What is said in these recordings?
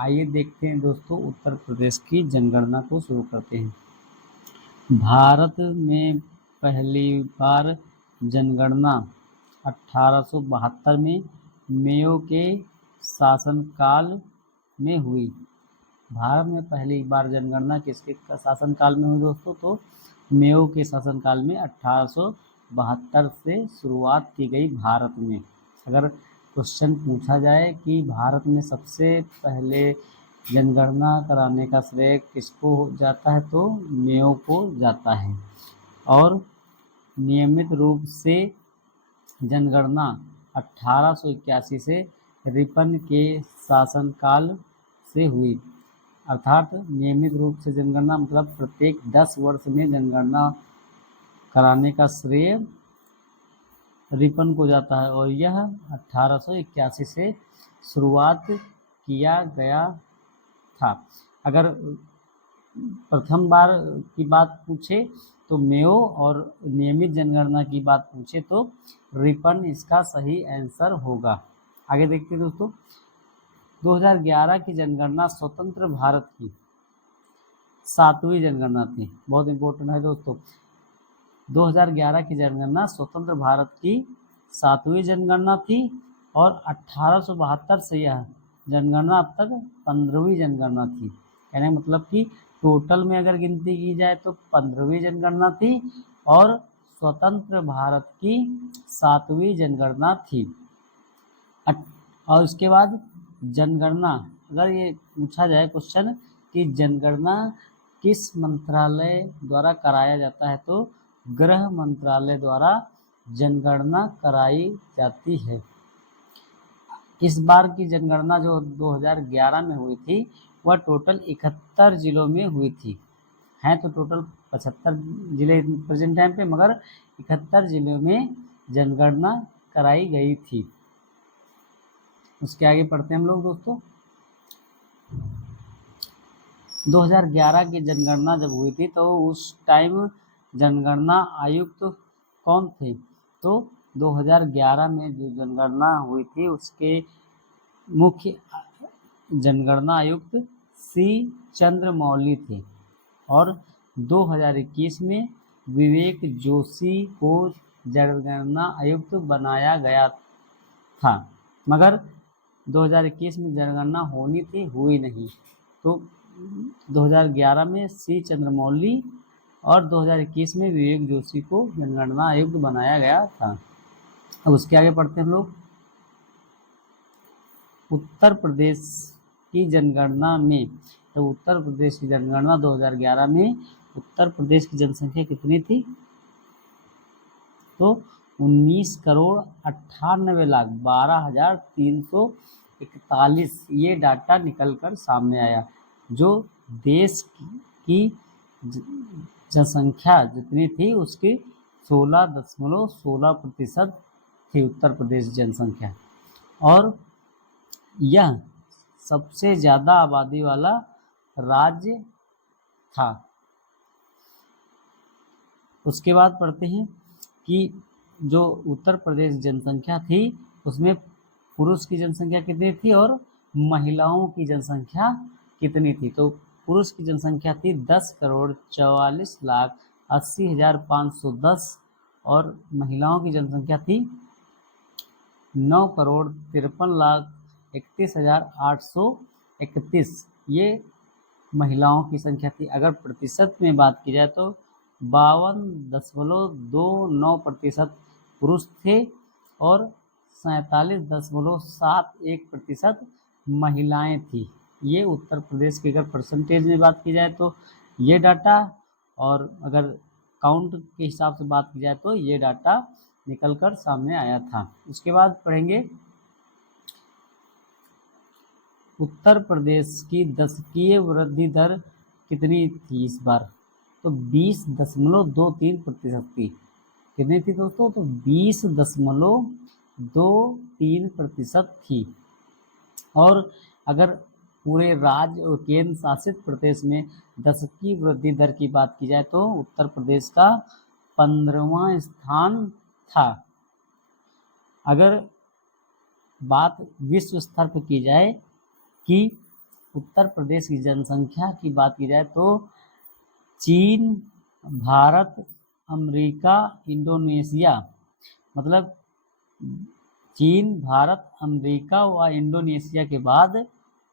आइए देखते हैं दोस्तों उत्तर प्रदेश की जनगणना को शुरू करते हैं। भारत में पहली बार जनगणना 1872 में मेयो के शासनकाल में हुई। भारत में पहली बार जनगणना किसके शासनकाल में हुई दोस्तों? तो मेयो के शासनकाल में 1872 से शुरुआत की गई भारत में। अगर क्वेश्चन पूछा जाए कि भारत में सबसे पहले जनगणना कराने का श्रेय किसको जाता है, तो मेयो को जाता है। और नियमित रूप से जनगणना 1881 से रिपन के शासनकाल से हुई। अर्थात नियमित रूप से जनगणना मतलब प्रत्येक 10 वर्ष में जनगणना कराने का श्रेय रिपन को जाता है, और यह 1881 से शुरुआत किया गया था। अगर प्रथम बार की बात पूछे तो मेयो, और नियमित जनगणना की बात पूछे तो रिपन इसका सही आंसर होगा। आगे देखते हैं दोस्तों, 2011 की जनगणना स्वतंत्र भारत की 7वीं जनगणना थी। बहुत इंपॉर्टेंट है दोस्तों। 2011 की जनगणना स्वतंत्र भारत की 7वीं जनगणना थी, और 1872 से यह जनगणना अब तक 15वीं जनगणना थी। यानी मतलब कि टोटल में अगर गिनती की जाए तो 15वीं जनगणना थी, और स्वतंत्र भारत की 7वीं जनगणना थी। और उसके बाद जनगणना, अगर ये पूछा जाए क्वेश्चन कि जनगणना किस मंत्रालय द्वारा कराया जाता है, तो गृह मंत्रालय द्वारा जनगणना कराई जाती है। इस बार की जनगणना जो 2011 में हुई थी वह टोटल 71 जिलों में हुई थी। हैं तो टोटल 75 जिले प्रेजेंट टाइम पे, मगर 71 जिलों में जनगणना कराई गई थी। उसके आगे पढ़ते हैं हम लोग दोस्तों। 2011 की जनगणना जब हुई थी तो उस टाइम जनगणना आयुक्त कौन थे? तो 2011 में जो जनगणना हुई थी उसके मुख्य जनगणना आयुक्त सी चंद्रमौली थे, और 2021 में विवेक जोशी को जनगणना आयुक्त बनाया गया था। मगर 2021 में जनगणना होनी थी, हुई नहीं। तो 2011 में सी चंद्रमौली और 2021 में विवेक जोशी को जनगणना आयुक्त बनाया गया था। अब उसके आगे पढ़ते हैं हम लोग। उत्तर प्रदेश की जनगणना में, तो उत्तर प्रदेश की जनगणना 2011 में उत्तर प्रदेश की जनसंख्या कितनी थी? तो 19,98,12,341 ये डाटा निकलकर सामने आया। जो देश की जनसंख्या जितनी थी उसकी 16.16% थी उत्तर प्रदेश जनसंख्या, और यह सबसे ज़्यादा आबादी वाला राज्य था। उसके बाद पढ़ते हैं कि जो उत्तर प्रदेश जनसंख्या थी उसमें पुरुष की जनसंख्या कितनी थी और महिलाओं की जनसंख्या कितनी थी? तो पुरुष की जनसंख्या थी 10,44,80,510, और महिलाओं की जनसंख्या थी 9,53,31,831। ये महिलाओं की संख्या थी। अगर प्रतिशत में बात की जाए तो 52.29% पुरुष थे, और 47.71% महिलाएं थी। ये उत्तर प्रदेश की अगर परसेंटेज में बात की जाए तो ये डाटा, और अगर काउंट के हिसाब से बात की जाए तो ये डाटा निकलकर सामने आया था। उसके बाद पढ़ेंगे उत्तर प्रदेश की दशकीय वृद्धि दर कितनी थी इस बार? तो 20.23% थी। कितनी थी दोस्तों? तो 20.23% थी। और अगर पूरे राज्य और केंद्र शासित प्रदेश में दशकीय वृद्धि दर की बात की जाए तो उत्तर प्रदेश का 15वां स्थान था। अगर बात विश्व स्तर पर की जाए कि उत्तर प्रदेश की जनसंख्या की बात की जाए तो चीन, भारत, अमेरिका, इंडोनेशिया, मतलब चीन, भारत, अमेरिका व इंडोनेशिया के बाद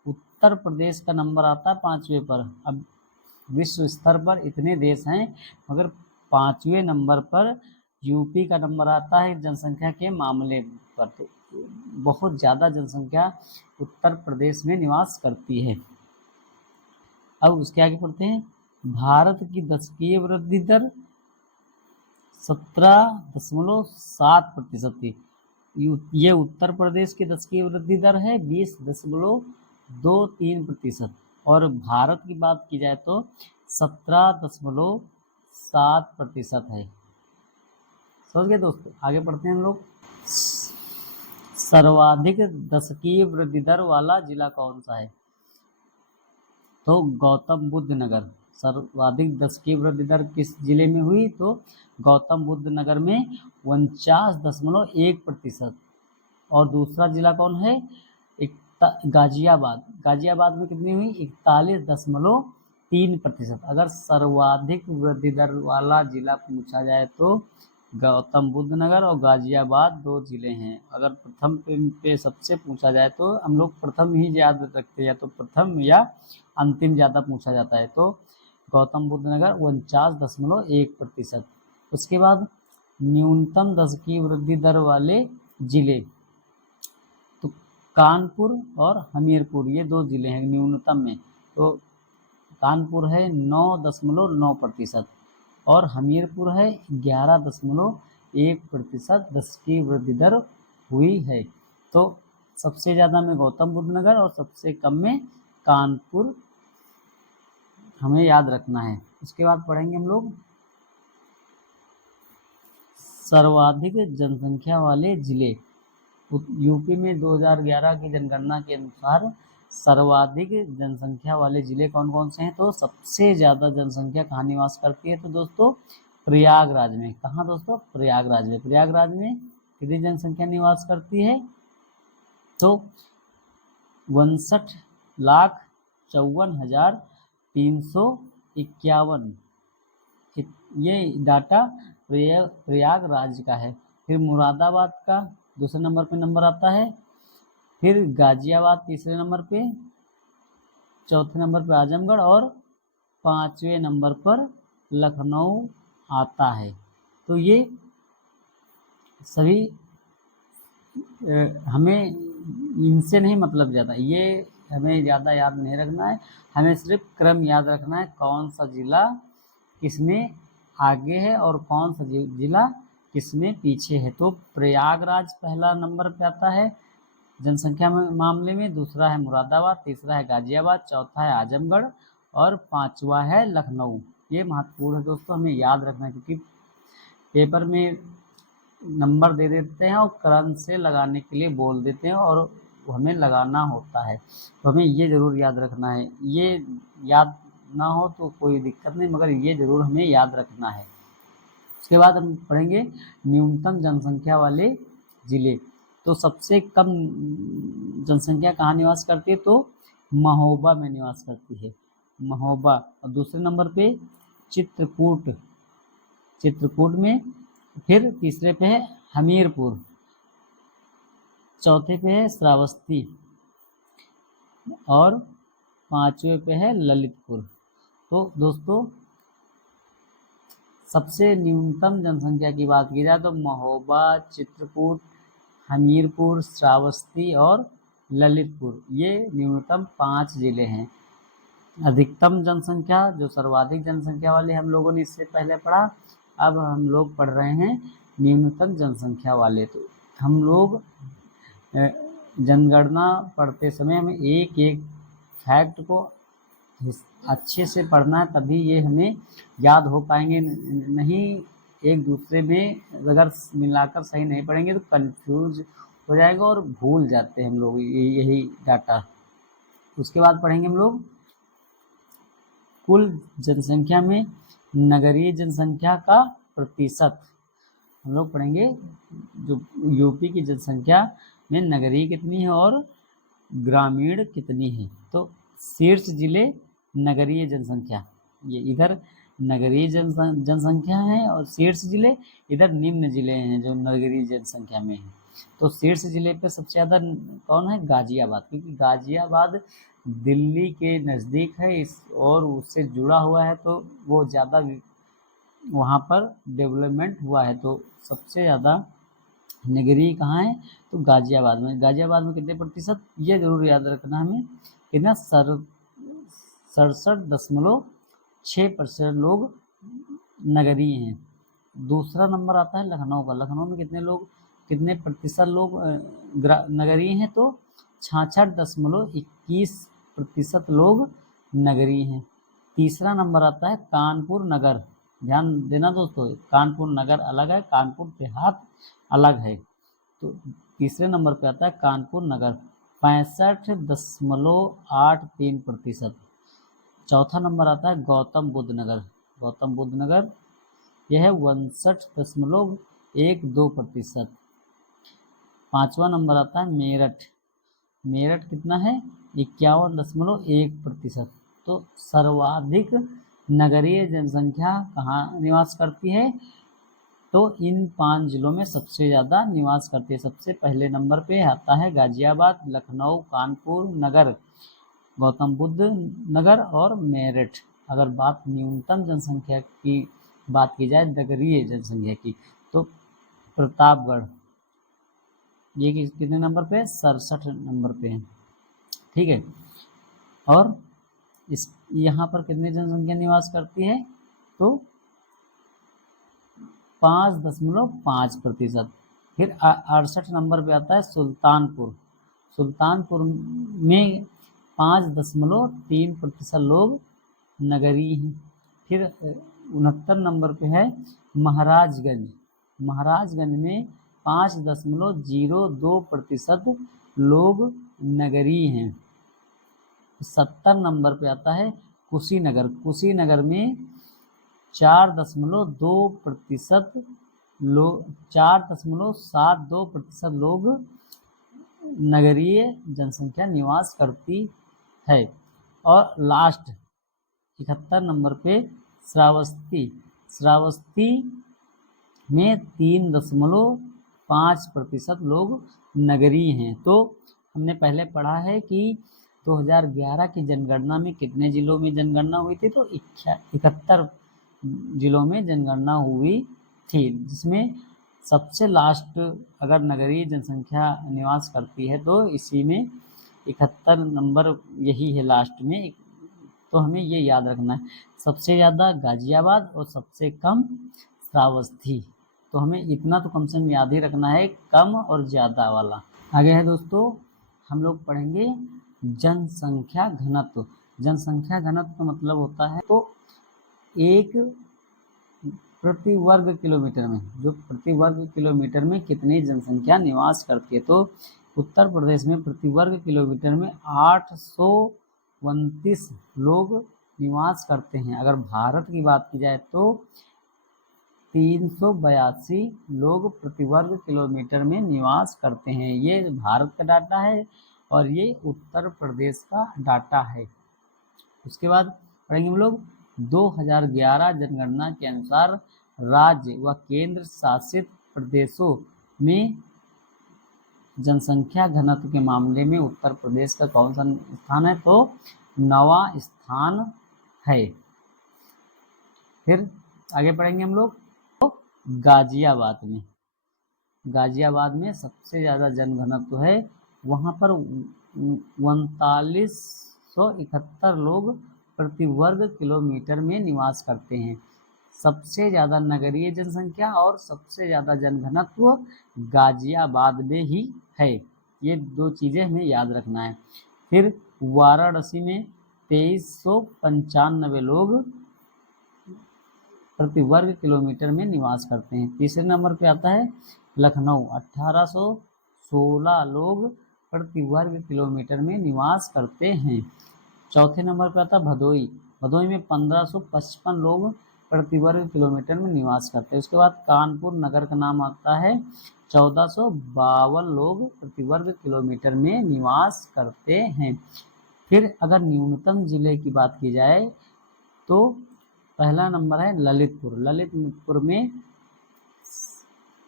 उत्तर प्रदेश का नंबर आता है 5वें पर। अब विश्व स्तर पर इतने देश हैं मगर 5वें नंबर पर यूपी का नंबर आता है जनसंख्या के मामले पर। तो बहुत ज़्यादा जनसंख्या उत्तर प्रदेश में निवास करती है। अब उसके आगे पढ़ते हैं। भारत की दशकीय वृद्धि दर 17.7% थी। ये उत्तर प्रदेश की दशकीय वृद्धि दर है 20.23%। और भारत की बात की जाए तो 17.7% है। समझ गए दोस्तों। आगे पढ़ते हैं हम लोग। सर्वाधिक दशकीय वृद्धि दर वाला जिला कौन सा है? तो गौतम बुद्ध नगर। सर्वाधिक दशकीय वृद्धि दर किस जिले में हुई? तो गौतम बुद्ध नगर में 49.1%। और दूसरा जिला कौन है? गाजियाबाद। गाजियाबाद में कितनी हुई? 41.3%। अगर सर्वाधिक वृद्धि दर वाला जिला पूछा जाए तो गौतम बुद्ध नगर और गाजियाबाद 2 जिले हैं। अगर प्रथम पे सबसे पूछा जाए तो हम लोग प्रथम ही याद रखते हैं, या तो प्रथम या अंतिम ज़्यादा पूछा जाता है। तो गौतम बुद्ध नगर 49.1%। उसके बाद न्यूनतम दशकीय वृद्धि दर वाले जिले, तो कानपुर और हमीरपुर ये 2 जिले हैं न्यूनतम में। तो कानपुर है 9.9% और हमीरपुर है 11.1% दशकीय वृद्धि दर हुई है। तो सबसे ज़्यादा में गौतम बुद्ध नगर और सबसे कम में कानपुर हमें याद रखना है। उसके बाद पढ़ेंगे हम लोग सर्वाधिक जनसंख्या वाले जिले। यूपी में 2011 की जनगणना के अनुसार सर्वाधिक जनसंख्या वाले जिले कौन कौन से हैं? तो सबसे ज़्यादा जनसंख्या कहाँ निवास करती है? तो दोस्तों प्रयागराज में। कहाँ दोस्तों? प्रयागराज में। प्रयागराज में कितनी जनसंख्या निवास करती है? तो 62,54,351। ये डाटा प्रयागराज का है। फिर मुरादाबाद का दूसरे नंबर पे नंबर आता है। फिर गाजियाबाद तीसरे नंबर पे, चौथे नंबर पे आजमगढ़ और 5वें नंबर पर लखनऊ आता है। तो ये सभी हमें इनसे नहीं मतलब ज़्यादा, ये हमें ज़्यादा याद नहीं रखना है। हमें सिर्फ क्रम याद रखना है, कौन सा जिला किसमें आगे है और कौन सा जिला किसमें पीछे है। तो प्रयागराज पहला नंबर पे आता है जनसंख्या मामले में, दूसरा है मुरादाबाद, तीसरा है गाजियाबाद, चौथा है आजमगढ़ और 5वां है लखनऊ। ये महत्वपूर्ण है दोस्तों, हमें याद रखना है क्योंकि पेपर में नंबर दे देते हैं और क्रम से लगाने के लिए बोल देते हैं और हमें लगाना होता है। तो हमें ये ज़रूर याद रखना है। ये याद ना हो तो कोई दिक्कत नहीं, मगर ये ज़रूर हमें याद रखना है। उसके बाद हम पढ़ेंगे न्यूनतम जनसंख्या वाले जिले। तो सबसे कम जनसंख्या कहाँ निवास करती है? तो महोबा में निवास करती है, महोबा। और दूसरे नंबर पे चित्रकूट, चित्रकूट में। फिर तीसरे पे है हमीरपुर, चौथे पे है श्रावस्ती और 5वें पे है ललितपुर। तो दोस्तों सबसे न्यूनतम जनसंख्या की बात की जाए तो महोबा, चित्रकूट, हमीरपुर, श्रावस्ती और ललितपुर ये न्यूनतम 5 जिले हैं। अधिकतम जनसंख्या जो सर्वाधिक जनसंख्या वाले हम लोगों ने इससे पहले पढ़ा, अब हम लोग पढ़ रहे हैं न्यूनतम जनसंख्या वाले। तो हम लोग जनगणना पढ़ते समय हमें एक एक फैक्ट को अच्छे से पढ़ना है, तभी ये हमें याद हो पाएंगे। नहीं एक दूसरे में अगर मिलाकर सही नहीं पढ़ेंगे तो कंफ्यूज हो जाएगा और भूल जाते हैं हम लोग यही डाटा। उसके बाद पढ़ेंगे हम लोग कुल जनसंख्या में नगरीय जनसंख्या का प्रतिशत। हम लोग पढ़ेंगे जो यूपी की जनसंख्या में नगरीय कितनी है और ग्रामीण कितनी है। तो शीर्ष जिले नगरीय जनसंख्या, ये इधर नगरीय जनसंख्या है और शीर्ष जिले इधर निम्न जिले हैं जो नगरीय जनसंख्या में है। तो शीर्ष जिले पे सबसे ज़्यादा कौन है? गाजियाबाद, क्योंकि गाजियाबाद दिल्ली के नज़दीक है और उससे जुड़ा हुआ है, तो वो ज़्यादा वहाँ पर डेवलपमेंट हुआ है। तो सबसे ज़्यादा नगरीय कहाँ है? तो गाजियाबाद में। गाजियाबाद में कितने प्रतिशत? ये जरूर याद रखना हमें, कितना? 67.6% लोग नगरीय हैं। दूसरा नंबर आता है लखनऊ का। लखनऊ में कितने प्रतिशत लोग नगरीय हैं? तो 66.21% लोग नगरीय हैं। तीसरा नंबर आता है कानपुर नगर। ध्यान देना दोस्तों, कानपुर नगर अलग है, कानपुर देहात अलग है। तो तीसरे नंबर पे आता है कानपुर नगर, 65.83%। चौथा नंबर आता है गौतम बुद्ध नगर। गौतम बुद्ध नगर यह है 62.12%। पांचवा नंबर आता है मेरठ। मेरठ कितना है? 51.1%। तो सर्वाधिक नगरीय जनसंख्या कहाँ निवास करती है? तो इन 5 जिलों में सबसे ज़्यादा निवास करती है। सबसे पहले नंबर पे आता है गाजियाबाद, लखनऊ, कानपुर नगर, गौतम बुद्ध नगर और मेरठ। अगर बात न्यूनतम जनसंख्या की बात की जाए, नगरीय जनसंख्या की, तो प्रतापगढ़ ये कितने नंबर पे? 67 नंबर पे है। ठीक है। और इस यहाँ पर कितनी जनसंख्या निवास करती है? तो 5.5%। फिर 68 नंबर पे आता है सुल्तानपुर। सुल्तानपुर में 5.3% लोग नगरीय हैं। फिर 69 नंबर पे है महाराजगंज। महाराजगंज में 5.02% लोग नगरीय हैं। 70 नंबर पे आता है कुशीनगर। कुशीनगर में 4.72% लोग 4.72% लोग नगरीय जनसंख्या निवास करती है। और लास्ट 71 नंबर पे श्रावस्ती। श्रावस्ती में 3.5% लोग नगरीय हैं। तो हमने पहले पढ़ा है कि 2011 की जनगणना में कितने जिलों में जनगणना हुई थी? तो 71 जिलों में जनगणना हुई थी, जिसमें सबसे लास्ट अगर नगरीय जनसंख्या निवास करती है तो इसी में 71 नंबर यही है लास्ट में। तो हमें ये याद रखना है, सबसे ज़्यादा गाजियाबाद और सबसे कम श्रावस्ती। तो हमें इतना तो कम से कम याद ही रखना है, कम और ज़्यादा वाला। आगे है दोस्तों, हम लोग पढ़ेंगे जनसंख्या घनत्व। जनसंख्या घनत्व का मतलब होता है तो एक प्रति वर्ग किलोमीटर में, जो प्रति वर्ग किलोमीटर में कितनी जनसंख्या निवास करती है। तो उत्तर प्रदेश में प्रति वर्ग किलोमीटर में 829 लोग निवास करते हैं। अगर भारत की बात की जाए तो 382 लोग प्रति वर्ग किलोमीटर में निवास करते हैं। ये भारत का डाटा है और ये उत्तर प्रदेश का डाटा है। उसके बाद पढ़ेंगे हम लोग 2011 जनगणना के अनुसार राज्य व केंद्र शासित प्रदेशों में जनसंख्या घनत्व के मामले में उत्तर प्रदेश का कौन सा स्थान है? तो 9वां स्थान है। फिर आगे पढ़ेंगे हम लोग तो गाजियाबाद में। गाजियाबाद में सबसे ज़्यादा जनघनत्व है, वहाँ पर 3971 लोग प्रति वर्ग किलोमीटर में निवास करते हैं। सबसे ज़्यादा नगरीय जनसंख्या और सबसे ज़्यादा जनघनत्व गाजियाबाद में ही है। ये दो चीज़ें हमें याद रखना है। फिर वाराणसी में 2395 लोग प्रति वर्ग किलोमीटर में निवास करते हैं। तीसरे नंबर पे आता है लखनऊ, 1816 लोग प्रति वर्ग किलोमीटर में निवास करते हैं। चौथे नंबर पे आता है भदोई। भदोई में 1555 लोग प्रति वर्ग किलोमीटर में निवास करते हैं। उसके बाद कानपुर नगर का नाम आता है, 1452 लोग प्रति वर्ग किलोमीटर में निवास करते हैं। फिर अगर न्यूनतम जिले की बात की जाए तो पहला नंबर है ललितपुर। ललितपुर में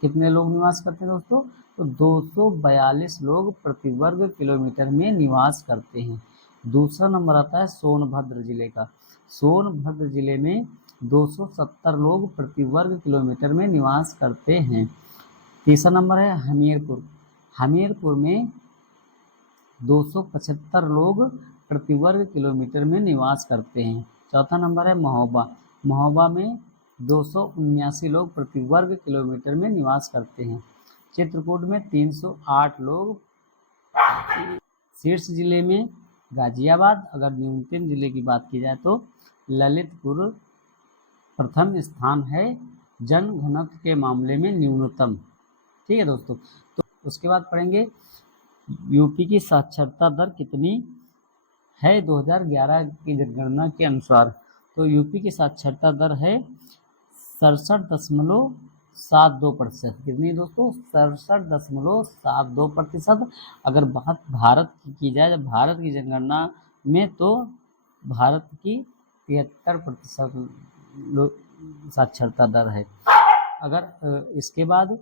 कितने लोग निवास करते हैं दोस्तों? तो 242 लोग प्रति वर्ग किलोमीटर में निवास करते हैं। दूसरा नंबर आता है सोनभद्र जिले का। सोनभद्र जिले में 270 लोग प्रति वर्ग किलोमीटर में निवास करते हैं। तीसरा नंबर है हमीरपुर। हमीरपुर में 275 लोग प्रति वर्ग किलोमीटर में निवास करते हैं। चौथा नंबर है महोबा। महोबा में 279 लोग प्रति वर्ग किलोमीटर में निवास करते हैं। चित्रकूट में 308 लोग। शीर्ष जिले में गाजियाबाद। अगर न्यूनतम जिले की बात की जाए तो ललितपुर प्रथम स्थान है जनघनत्व के मामले में न्यूनतम। ठीक है दोस्तों, तो उसके बाद पढ़ेंगे यूपी की साक्षरता दर कितनी है 2011 की जनगणना के अनुसार। तो यूपी की साक्षरता दर है 67.72%। कितनी दोस्तों? 67.72%। अगर बात भारत की जाए, भारत की जनगणना में, तो भारत की 73% साक्षरता दर है। अगर इसके बाद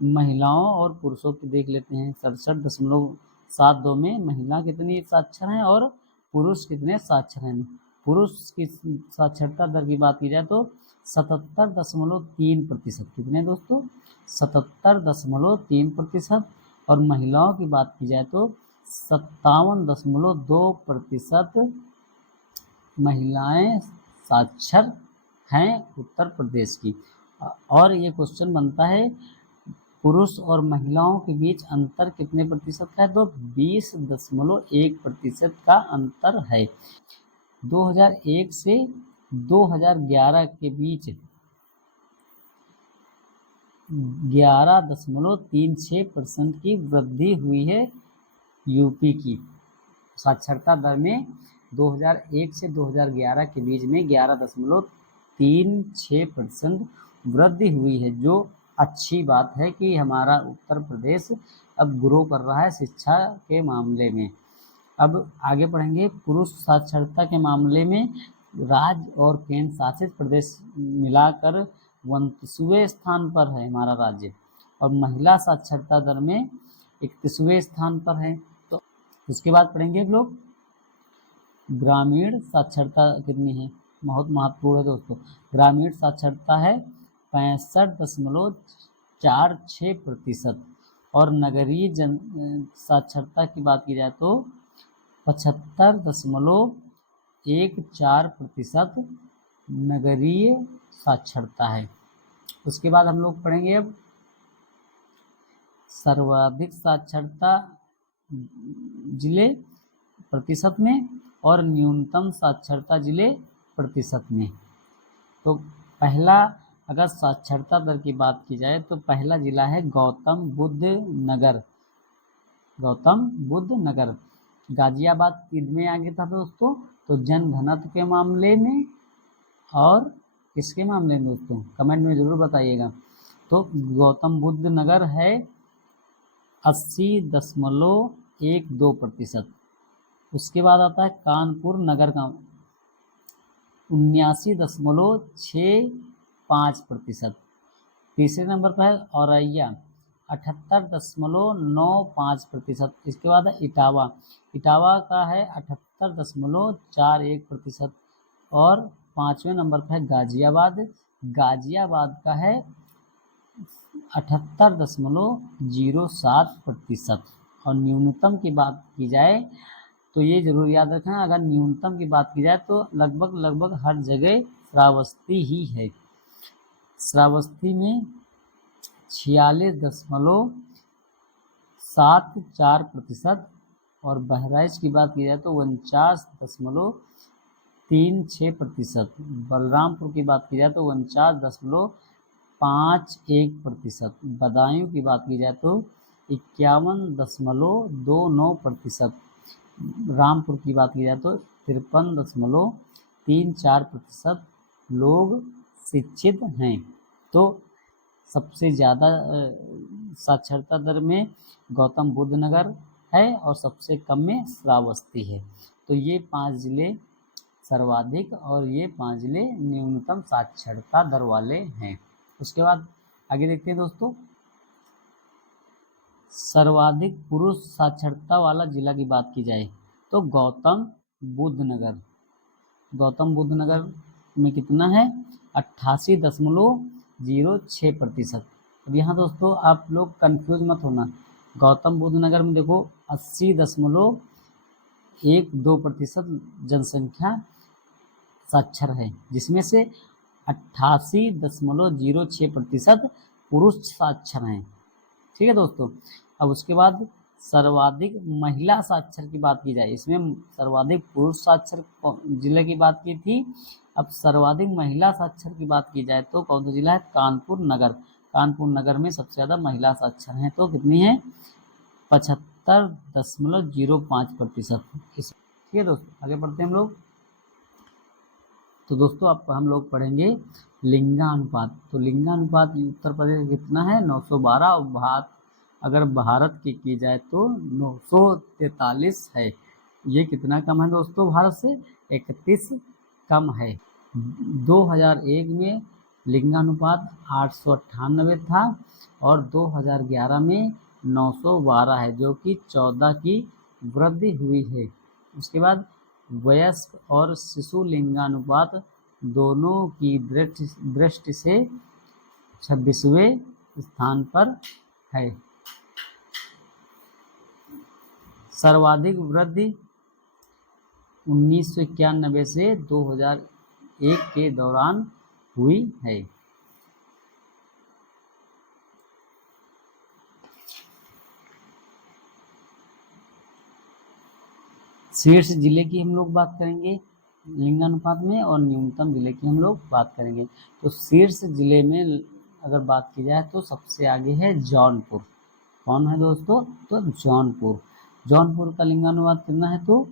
महिलाओं और पुरुषों की देख लेते हैं। 67.72 में महिला कितनी साक्षर हैं और पुरुष कितने साक्षर हैं। पुरुष की साक्षरता दर की बात की जाए तो 77.3%। कितने दोस्तों? 77.3%। और महिलाओं की बात की जाए तो 57.2% महिलाएं साक्षर हैं उत्तर प्रदेश की। और ये क्वेश्चन बनता है पुरुष और महिलाओं के बीच अंतर कितने प्रतिशत का है? तो 20.1% का अंतर है। 2001 से 2011 के बीच 11.36% की वृद्धि हुई है यूपी की साक्षरता दर में। 2001 से 2011 के बीच में 11.36% वृद्धि हुई है, जो अच्छी बात है कि हमारा उत्तर प्रदेश अब ग्रो कर रहा है शिक्षा के मामले में। अब आगे पढ़ेंगे पुरुष साक्षरता के मामले में राज्य और केंद्र शासित प्रदेश मिलाकर 29वें स्थान पर है हमारा राज्य, और महिला साक्षरता दर में 31वें स्थान पर है। तो उसके बाद पढ़ेंगे हम लोग ग्रामीण साक्षरता कितनी है। बहुत महत्वपूर्ण है दोस्तों। ग्रामीण साक्षरता है 65.46%। और नगरीय साक्षरता की बात की जाए तो 75.14% नगरीय साक्षरता है। उसके बाद हम लोग पढ़ेंगे अब सर्वाधिक साक्षरता जिले प्रतिशत में और न्यूनतम साक्षरता जिले प्रतिशत में। तो पहला अगर साक्षरता दर की बात की जाए तो पहला जिला है गौतम बुद्ध नगर। गौतम बुद्ध नगर गाजियाबाद में आ गया था दोस्तों। तो जनघनत्व के मामले में और किसके मामले में दोस्तों, कमेंट में जरूर बताइएगा। तो गौतम बुद्ध नगर है 80.12%। उसके बाद आता है कानपुर नगर का 79.65%। तीसरे नंबर पर है औरैया 78.95%। इसके बाद है इटावा। इटावा का है 78.41%। और पाँचवें नंबर पर है गाजियाबाद। गाजियाबाद का है 78.07%। और न्यूनतम की बात की जाए तो ये जरूर याद रखना, अगर न्यूनतम की बात की जाए तो लगभग हर जगह श्रावस्ती ही है। श्रावस्ती में 46.74%। और बहराइच की बात की जाए तो 49.36%। बलरामपुर की बात की जाए तो 49.51%। बदायूं की बात की जाए तो 51.29%। रामपुर की बात की जाए तो 53.34% लोग शिक्षित हैं। तो सबसे ज़्यादा साक्षरता दर में गौतम बुद्ध नगर, है और सबसे कम में श्रावस्ती है। तो ये 5 जिले सर्वाधिक और ये 5 जिले न्यूनतम साक्षरता दर वाले हैं। उसके बाद आगे देखते हैं दोस्तों, सर्वाधिक पुरुष साक्षरता वाला जिला की बात की जाए तो गौतम बुद्ध नगर। गौतम बुद्ध नगर में कितना है? 88.06%। अब यहाँ दोस्तों आप लोग कंफ्यूज मत होना, गौतम बुद्ध नगर में देखो 80.12% जनसंख्या साक्षर है, जिसमें से 88.06% पुरुष साक्षर हैं। ठीक है दोस्तों। अब उसके बाद सर्वाधिक महिला साक्षर की बात की जाए, इसमें सर्वाधिक पुरुष साक्षर जिले की बात की थी, अब सर्वाधिक महिला साक्षर की बात की जाए तो कौन सा जिला है? कानपुर नगर। कानपुर नगर में सबसे ज़्यादा महिला साक्षर हैं, तो कितनी है? 75.05%। ठीक है दोस्तों, आगे बढ़ते हैं हम लोग। तो दोस्तों अब हम लोग पढ़ेंगे लिंगानुपात। तो लिंगानुपात उत्तर प्रदेश कितना है? 912, और अगर भारत की जाए तो 943 है। ये कितना कम है दोस्तों? भारत से 31 कम है। 2001 में लिंगानुपात 898 था और 2011 में 912 है, जो कि 14 की वृद्धि हुई है। उसके बाद वयस्क और शिशु लिंगानुपात दोनों की दृष्टि से 26वें स्थान पर है। सर्वाधिक वृद्धि 1991 से 2001 के दौरान हुई है। शीर्ष जिले की हम लोग बात करेंगे लिंगानुपात में और न्यूनतम जिले की हम लोग बात करेंगे। तो शीर्ष जिले में अगर बात की जाए तो सबसे आगे है जौनपुर। कौन है दोस्तों? तो जौनपुर। जौनपुर का लिंगानुपात कितना है? तो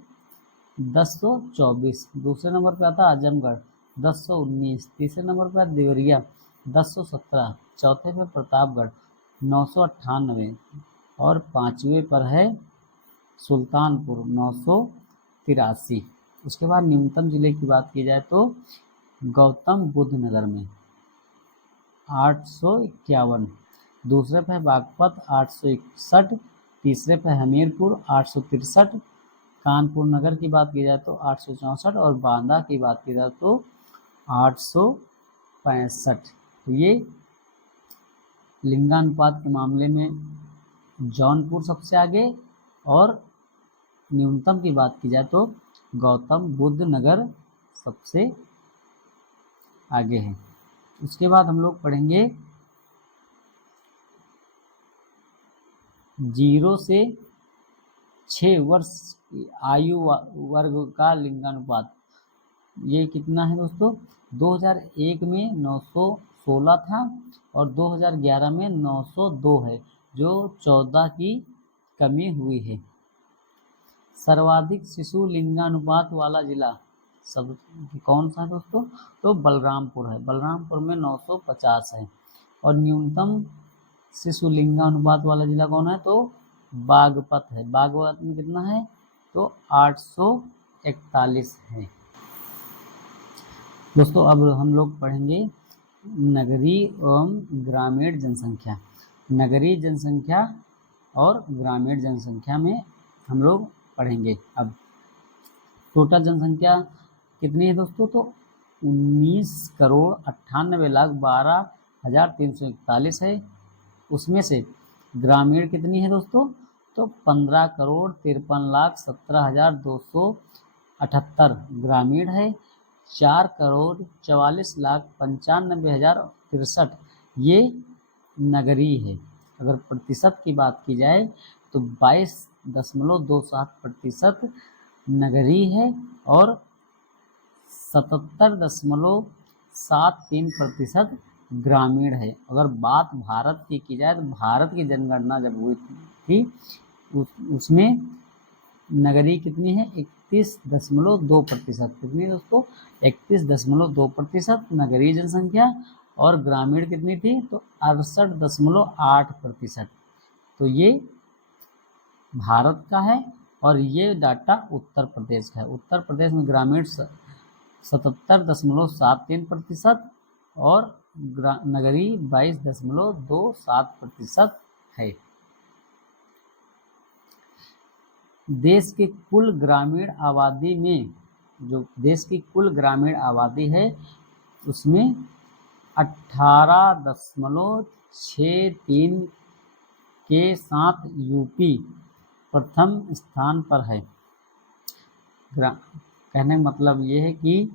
1024। दूसरे नंबर पे आता आजमगढ़ 1019। तीसरे नंबर पर देवरिया 1017। चौथे पे प्रतापगढ़ 998 और 5वें पर है सुल्तानपुर 983। उसके बाद न्यूनतम जिले की बात की जाए तो गौतम बुद्ध नगर में 851। दूसरे पे बागपत 861। तीसरे पे हमीरपुर 863। कानपुर नगर की बात की जाए तो 864 और बांदा की बात की जाए तो 865। तो ये लिंगानुपात के मामले में जौनपुर सबसे आगे और न्यूनतम की बात की जाए तो गौतम बुद्ध नगर सबसे आगे है। उसके बाद हम लोग पढ़ेंगे 0 से 6 वर्ष आयु वर्ग का लिंगानुपात। ये कितना है दोस्तों? 2001 में 916 था और 2011 में 902 है, जो 14 की कमी हुई है। सर्वाधिक शिशु लिंगानुपात वाला जिला सब कौन सा है दोस्तों? तो बलरामपुर है। बलरामपुर में 950 है। और न्यूनतम शिशु लिंगानुपात वाला जिला कौन है? तो बागपत है। बागपत में कितना है? तो 841 है। दोस्तों अब हम लोग पढ़ेंगे नगरीय एवं ग्रामीण जनसंख्या। नगरीय जनसंख्या और ग्रामीण जनसंख्या में हम लोग पढ़ेंगे। अब टोटल जनसंख्या कितनी है दोस्तों? तो 19,98,12,341 है। उसमें से ग्रामीण कितनी है दोस्तों? तो 15,53,17,278 ग्रामीण है। 4,44,95,063 ये नगरीय है। अगर प्रतिशत की बात की जाए तो 22.27% नगरीय है और 77.73% ग्रामीण है। अगर बात भारत की जाए तो भारत की जनगणना जब हुई थी उसमें नगरीय कितनी है? 31.2%। कितनी दोस्तों? 31.2% नगरीय जनसंख्या और ग्रामीण कितनी थी? तो 68.8%। तो ये भारत का है और ये डाटा उत्तर प्रदेश का है। उत्तर प्रदेश में ग्रामीण 77.73% और नगरीय 22.27% है। देश के कुल ग्रामीण आबादी में, जो देश की कुल ग्रामीण आबादी है उसमें 18.63 के साथ यूपी प्रथम स्थान पर है। कहने का मतलब ये है कि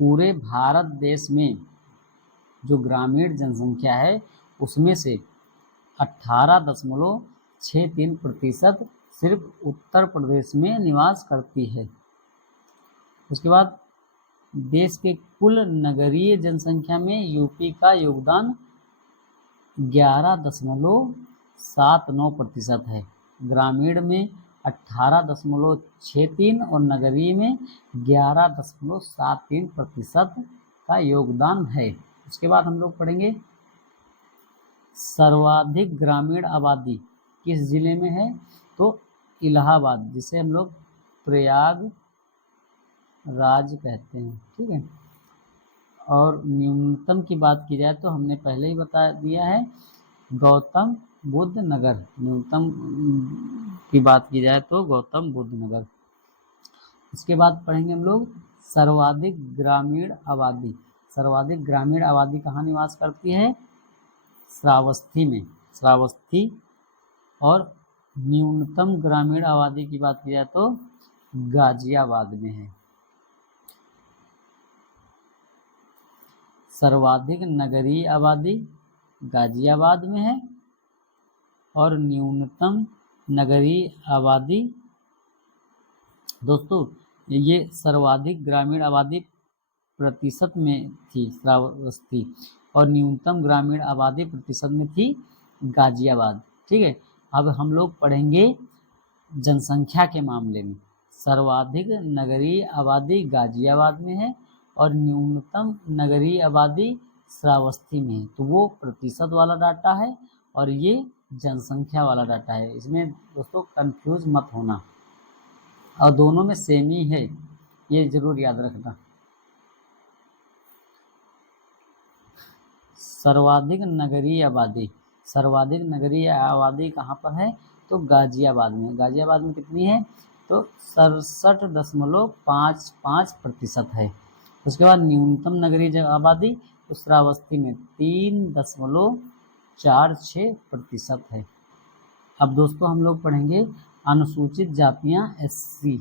पूरे भारत देश में जो ग्रामीण जनसंख्या है उसमें से 18.63% सिर्फ उत्तर प्रदेश में निवास करती है। उसके बाद देश के कुल नगरीय जनसंख्या में यूपी का योगदान 11.79% है। ग्रामीण में 18.63 और नगरीय में 11.73% का योगदान है। उसके बाद हम लोग पढ़ेंगे सर्वाधिक ग्रामीण आबादी किस जिले में है, तो इलाहाबाद, जिसे हम लोग प्रयाग राज कहते हैं, ठीक है। और न्यूनतम की बात की जाए तो हमने पहले ही बता दिया है गौतम बुद्ध नगर। न्यूनतम की बात की जाए तो गौतम बुद्ध नगर। इसके बाद पढ़ेंगे हम लोग सर्वाधिक ग्रामीण आबादी। सर्वाधिक ग्रामीण आबादी कहाँ निवास करती है, श्रावस्ती में, श्रावस्ती। और न्यूनतम ग्रामीण आबादी की बात की जाए तो गाजियाबाद में है। सर्वाधिक नगरीय आबादी गाजियाबाद में है और न्यूनतम नगरीय आबादी, दोस्तों ये सर्वाधिक ग्रामीण आबादी प्रतिशत में थी श्रावस्ती और न्यूनतम ग्रामीण आबादी प्रतिशत में थी गाजियाबाद, ठीक है। अब हम लोग पढ़ेंगे जनसंख्या के मामले में। सर्वाधिक नगरीय आबादी गाजियाबाद में है और न्यूनतम नगरीय आबादी श्रावस्ती में है। तो वो प्रतिशत वाला डाटा है और ये जनसंख्या वाला डाटा है। इसमें दोस्तों कंफ्यूज मत होना, और दोनों में सेम ही है, ये जरूर याद रखना। सर्वाधिक नगरीय आबादी, सर्वाधिक नगरीय आबादी कहाँ पर है, तो गाजियाबाद में। गाजियाबाद में कितनी है, तो 67.55% है। उसके बाद न्यूनतम नगरीय आबादी तो श्रावस्ती में 3.46% है। अब दोस्तों हम लोग पढ़ेंगे अनुसूचित जातियां SC।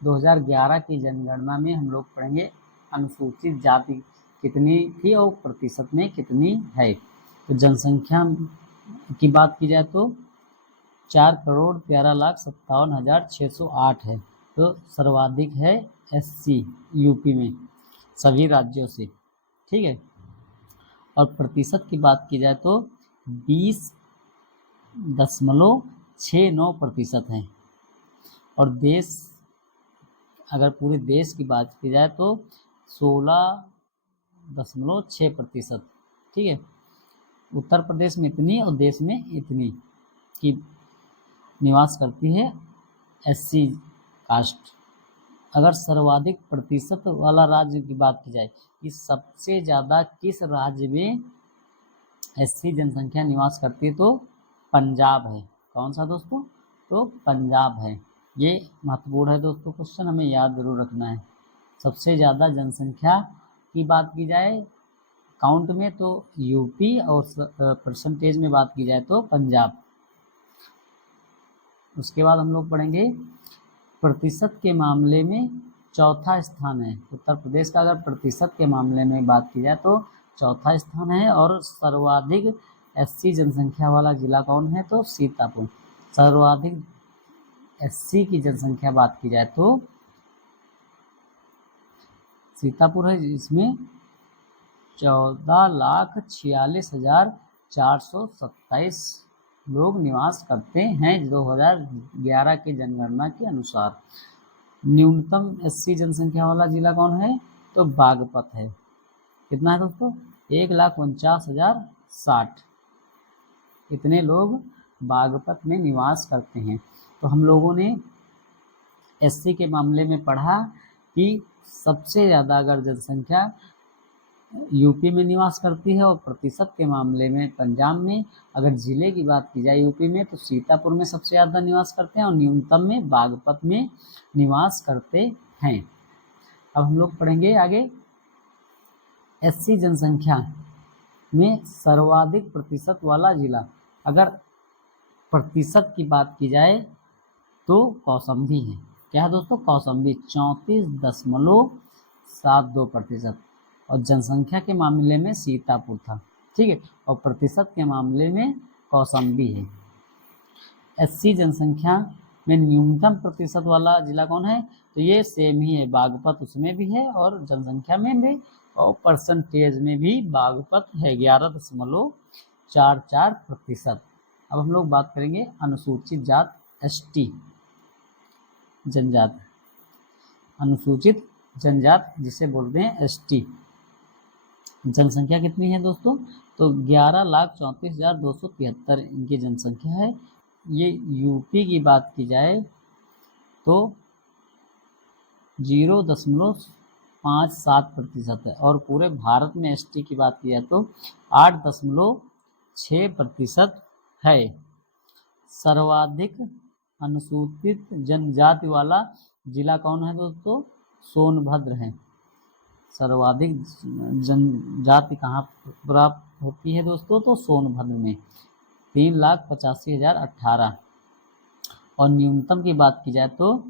2011 की जनगणना में हम लोग पढ़ेंगे अनुसूचित जाति कितनी थी और प्रतिशत में कितनी है। तो जनसंख्या की बात की जाए तो 4,13,57,608 है। तो सर्वाधिक है SC यूपी में सभी राज्यों से, ठीक है। और प्रतिशत की बात की जाए तो 20.69% है। और देश, अगर पूरे देश की बात की जाए तो 16.6%, ठीक है। उत्तर प्रदेश में इतनी और देश में इतनी की निवास करती है SC कास्ट। अगर सर्वाधिक प्रतिशत वाला राज्य की बात की जाए कि सबसे ज़्यादा किस राज्य में SC जनसंख्या निवास करती है, तो पंजाब है। कौन सा दोस्तों, तो पंजाब है। ये महत्वपूर्ण है दोस्तों, क्वेश्चन हमें याद जरूर रखना है। सबसे ज़्यादा जनसंख्या की बात की जाए काउंट में तो यूपी और परसेंटेज में बात की जाए तो पंजाब। उसके बाद हम लोग पढ़ेंगे प्रतिशत के मामले में चौथा स्थान है। उत्तर प्रदेश का अगर प्रतिशत के मामले में बात की जाए तो चौथा स्थान है। और सर्वाधिक SC जनसंख्या वाला जिला कौन है, तो सीतापुर। सर्वाधिक SC की जनसंख्या बात की जाए तो सीतापुर है, जिसमें 14,46,427 लोग निवास करते हैं 2011 की जनगणना के अनुसार। न्यूनतम SC जनसंख्या वाला जिला कौन है, तो बागपत है। कितना है दोस्तों, 1,49,060 इतने लोग बागपत में निवास करते हैं। तो हम लोगों ने एससी के मामले में पढ़ा कि सबसे ज़्यादा अगर जनसंख्या यूपी में निवास करती है और प्रतिशत के मामले में पंजाब में, अगर ज़िले की बात की जाए यूपी में तो सीतापुर में सबसे ज़्यादा निवास करते हैं और न्यूनतम में बागपत में निवास करते हैं। अब हम लोग पढ़ेंगे आगे एससी जनसंख्या में सर्वाधिक प्रतिशत वाला जिला। अगर प्रतिशत की बात की जाए तो कौशाम्बी है। क्या है दोस्तों? कौशाम्बी 34.72%। और जनसंख्या के मामले में सीतापुर था, ठीक है, और प्रतिशत के मामले में कौशाम्बी है। एससी जनसंख्या में न्यूनतम प्रतिशत वाला जिला कौन है? तो ये सेम ही है, बागपत उसमें भी है और जनसंख्या में भी और परसेंटेज में भी बागपत है 11.44%। अब हम लोग बात करेंगे अनुसूचित जात एसटी जनजात, अनुसूचित जनजात जिसे बोलते हैं एसटी। जनसंख्या कितनी है दोस्तों? तो 11,34,273 इनकी जनसंख्या है। ये यूपी की बात की जाए तो 0.57% है और पूरे भारत में एसटी की बात की जाए तो 8.6% है। सर्वाधिक अनुसूचित जनजाति वाला जिला कौन है दोस्तों? सोनभद्र है। सर्वाधिक जनजाति कहाँ प्राप्त होती है दोस्तों? तो सोनभद्र में 3,85,018। और न्यूनतम की बात की जाए तो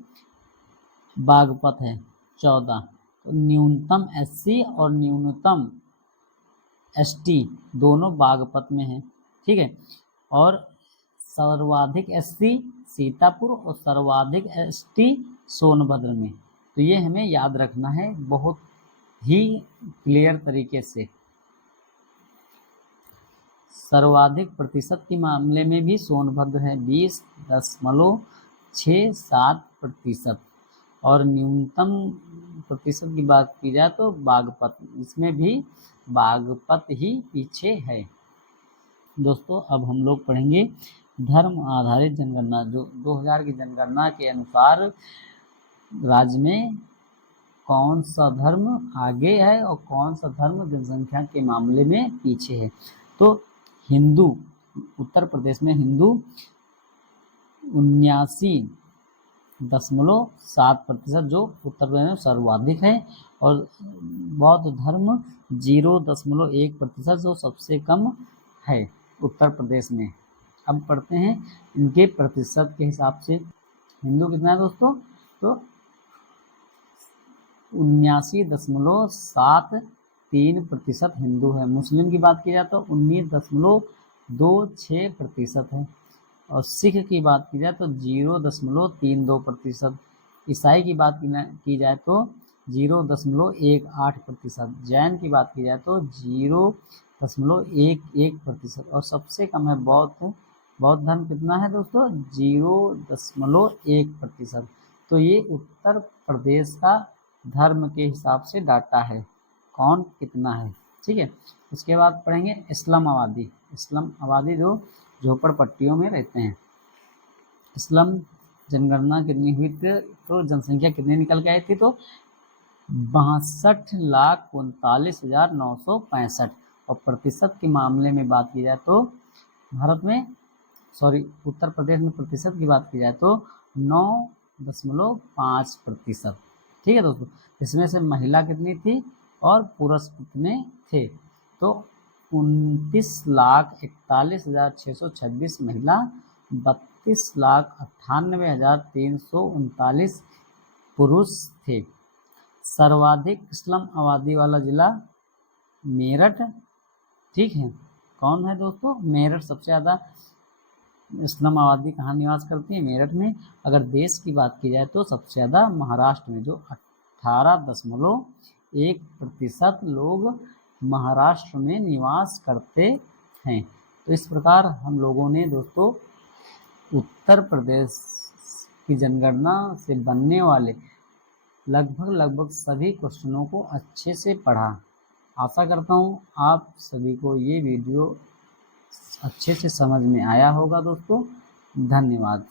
बागपत है 14। तो न्यूनतम एससी और न्यूनतम एसटी दोनों बागपत में हैं, ठीक है। और सर्वाधिक एससी सीतापुर और सर्वाधिक एसटी सोनभद्र में। तो ये हमें याद रखना है बहुत ही क्लियर तरीके से। सर्वाधिक प्रतिशत के मामले में भी सोनभद्र है 20.67%। और न्यूनतम प्रतिशत की बात की जाए तो बागपत, इसमें भी बागपत ही पीछे है। दोस्तों अब हम लोग पढ़ेंगे धर्म आधारित जनगणना। जो 2000 की जनगणना के अनुसार राज्य में कौन सा धर्म आगे है और कौन सा धर्म जनसंख्या के मामले में पीछे है। तो हिंदू, उत्तर प्रदेश में हिंदू 79.7% जो उत्तर प्रदेश में सर्वाधिक है, और बौद्ध धर्म 0.1% जो सबसे कम है उत्तर प्रदेश में। अब पढ़ते हैं इनके प्रतिशत के हिसाब से। हिंदू कितना है दोस्तों? तो 79.73% हिंदू है। मुस्लिम की बात की जाए तो 19.26% है। और सिख की बात की जाए तो 0.32%। ईसाई की बात की जाए तो 0.18%। जैन की बात की जाए तो 0.11%। और सबसे कम है बौद्ध। बौद्ध धर्म कितना है दोस्तों? 0.1%। तो ये उत्तर प्रदेश का धर्म के हिसाब से डाटा है कौन कितना है, ठीक है। उसके बाद पढ़ेंगे इस्लाम आबादी। इस्लाम आबादी जो झोपड़पट्टियों में रहते हैं। इस्लाम जनगणना कितनी हुई थी? तो जनसंख्या कितनी निकल के आई थी? तो 62,39,965। और प्रतिशत के मामले में बात की जाए तो भारत में उत्तर प्रदेश में प्रतिशत की बात की जाए तो 9.5%, ठीक है दोस्तों। इसमें से महिला कितनी थी और पुरुष कितने थे? तो 29,41,626 महिला, 32,98,339 पुरुष थे। सर्वाधिक इस्लाम आबादी वाला जिला मेरठ, ठीक है। कौन है दोस्तों? मेरठ। सबसे ज़्यादा इस्लाम आबादी कहाँ निवास करती है? मेरठ में। अगर देश की बात की जाए तो सबसे ज़्यादा महाराष्ट्र में, जो 18.1% लोग महाराष्ट्र में निवास करते हैं। तो इस प्रकार हम लोगों ने दोस्तों उत्तर प्रदेश की जनगणना से बनने वाले लगभग सभी क्वेश्चनों को अच्छे से पढ़ा। आशा करता हूँ आप सभी को ये वीडियो अच्छे से समझ में आया होगा दोस्तों। धन्यवाद।